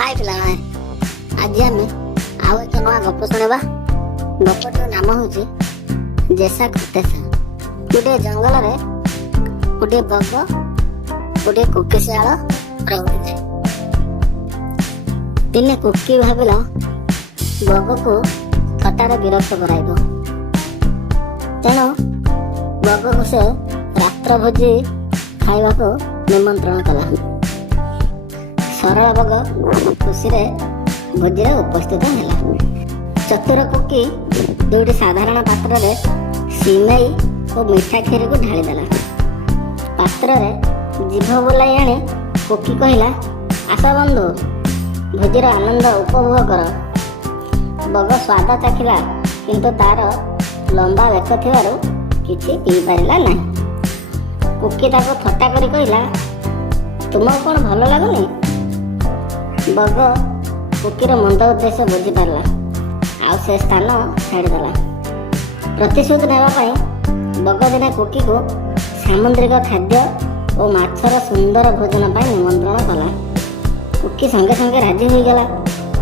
हाय पिलाने आज आम आउ एक नवा गप शुणा। गपटर नाम हूँ जेसा कुतेसा। गोटे जंगल में गोटे बग गोटे कोकिशियाल रही। दिने कोकी भाविला बग को थटार विरक्त कराइब, तेणु बग को से रात्र भोजी खाइबा को निमंत्रण कला। सरल बग खुशी भोजी उपस्थित है। चतुर कोकी दुईटी साधारण पात्र रे सिमेई और मीठा खीर को ढालीदेला। पात्र रे जीभ बोलाई आनी कोकी कहला, आस बंधु भोजीर आनंद उपभोग कर। बग स्वाद चाखिला किंतु तार लंबा बेक थिबारु किछि पी पारिला नहीं। कोकी ताको थट्टा करी कहला, तुमको कौन भल लगुनी? बग कोकीर मंद उद्देश्य बुझी पारला आ से स्थान छाड़ीदेला। प्रतिशोध नेबाई बग दिने कोकी को सामुद्रिक खाद्य और माछर सुंदर भोजन पर निमंत्रण कला। कोकी संगे संगे राजी हो गला।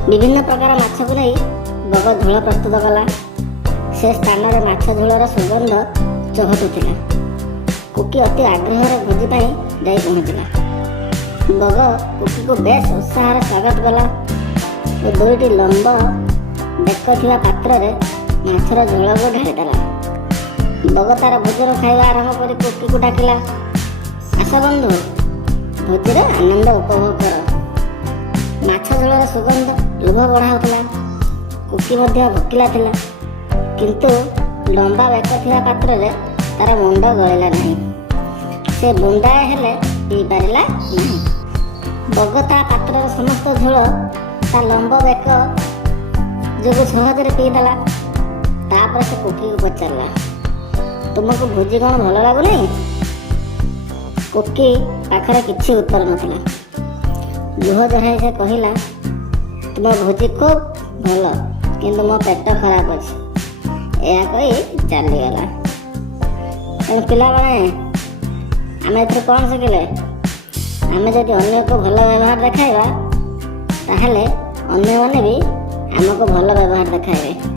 विभिन्न प्रकार माछ को नहीं बग झोल प्रस्तुत कला। से स्थान में माछ झोलर सुगंध चहटुला। कोकी अति आग्रह भोजी जाई पहुँचला। बग कोकी को बेस उत्साह स्वागत कला। दुईटी लंब बेक थिबा पात्र रे माछर झोल को ढालीदेला। बग तार भोजन खाइबा आरंभ कर कोकी को डाकिला, आस बंधु भोजीर आनंद उपभोग कर। माछ झोलर सुगंध लोभ बढ़ाउला। कोकी मध्य भोकिला थिला, किंतु लंबा बेक थिबा पात्र रे तार मुंड गळिला नहीं। से बुंदाए हेले पी पारिला नहीं। बग ता पात्र समस्त झोल ता लंब बेक जो सहज पीदेला। तापर से कोकी को पचारा, तुमको भोजी कौन भल लगुनि? कोकी पाखरे किछि उत्तर नथिला। लुह जराई से कहला, तुम भोजी खूब भल किंतु मो पेट खराब अच्छे। या कही चलीगला। तेणु पिला माने आम ए कौन शिखिले? आम जदि अन्य को भल व्यवहार देखाइबा ताहले अन्य माने भी आमको भल व्यवहार देखाइबे।